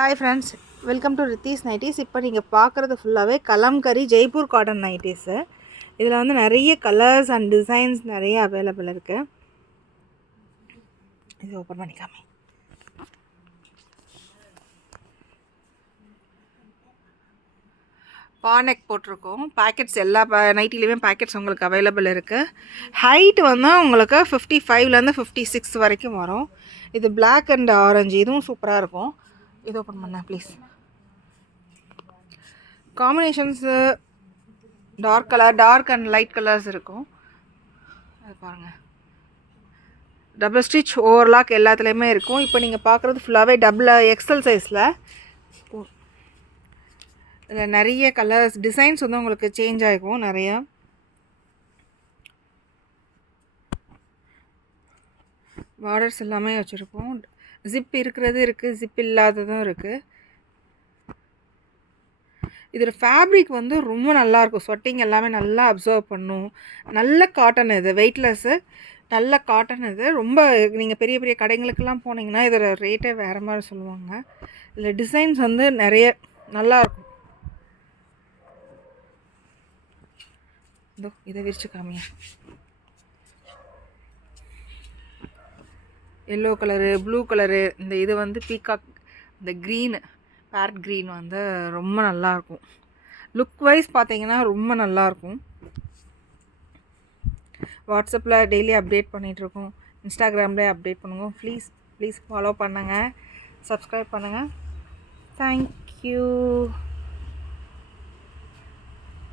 Hi friends, welcome to Ritheesh nighties. இப்போ நீங்கள் பார்க்குறது ஃபுல்லாகவே கலம்கரி ஜெய்ப்பூர் காட்டன் நைட்டிஸு. இதில் வந்து நிறைய கலர்ஸ் அண்ட் டிசைன்ஸ் நிறைய அவைலபிள் இருக்குது. இது ஓப்பன் பண்ணிக்காமே. பானெக் போட்டிருக்கோம். பேக்கெட்ஸ் எல்லா நைட்டிலையுமே பேக்கெட்ஸ் உங்களுக்கு அவைலபிள் இருக்குது. ஹைட் வந்து உங்களுக்கு 55லேருந்து 56 வரைக்கும் வரும். இது பிளாக் அண்ட் ஆரஞ்சு, இதுவும் சூப்பராக இருக்கும். இது ஓப்பன் பண்ண please. Combinations dark and light colours இருக்கும். அது பாருங்கள், டபுள் ஸ்டிச் ஓவர்லாக் எல்லாத்துலேயுமே இருக்கும். இப்போ நீங்கள் பார்க்குறது ஃபுல்லாகவே டபுள் எக்ஸல் சைஸில். இதில் நிறைய கலர்ஸ் டிசைன்ஸ் வந்து உங்களுக்கு சேஞ்ச் ஆகிக்கும். நிறையா பார்டர்ஸ் எல்லாமே வச்சுருக்கோம். ஜிப் இருக்கிறது இருக்குது, ஜிப் இல்லாததும் இருக்குது. இதில் ஃபேப்ரிக் வந்து ரொம்ப நல்லாயிருக்கும். ஸ்வெட்டிங் எல்லாமே நல்லா அப்சர்வ் பண்ணும். நல்ல காட்டன், இது வெயிட்லெஸ்ஸு, நல்ல காட்டன். இது ரொம்ப நீங்கள் பெரிய பெரிய கடைங்களுக்கெல்லாம் போனீங்கன்னா இதோட ரேட்டே வேறு மாதிரி சொல்லுவாங்க. இதில் டிசைன்ஸ் வந்து நிறைய நல்லாயிருக்கும். இதோ இதை விரிச்சு காமிங்க. எல்லோ கலரு, ப்ளூ கலரு, இந்த இது வந்து பீகாக், இந்த க்ரீனு பேரட் க்ரீன் வந்து ரொம்ப நல்லாயிருக்கும். லுக் வைஸ் பார்த்தீங்கன்னா ரொம்ப நல்லாயிருக்கும். வாட்ஸ்அப்பில் டெய்லி அப்டேட் பண்ணிகிட்ருக்கோம். இன்ஸ்டாகிராம்லேயே அப்டேட் பண்ணுவோம். ப்ளீஸ் ஃபாலோ பண்ணுங்கள், சப்ஸ்கிரைப் பண்ணுங்கள். தேங்க்யூ.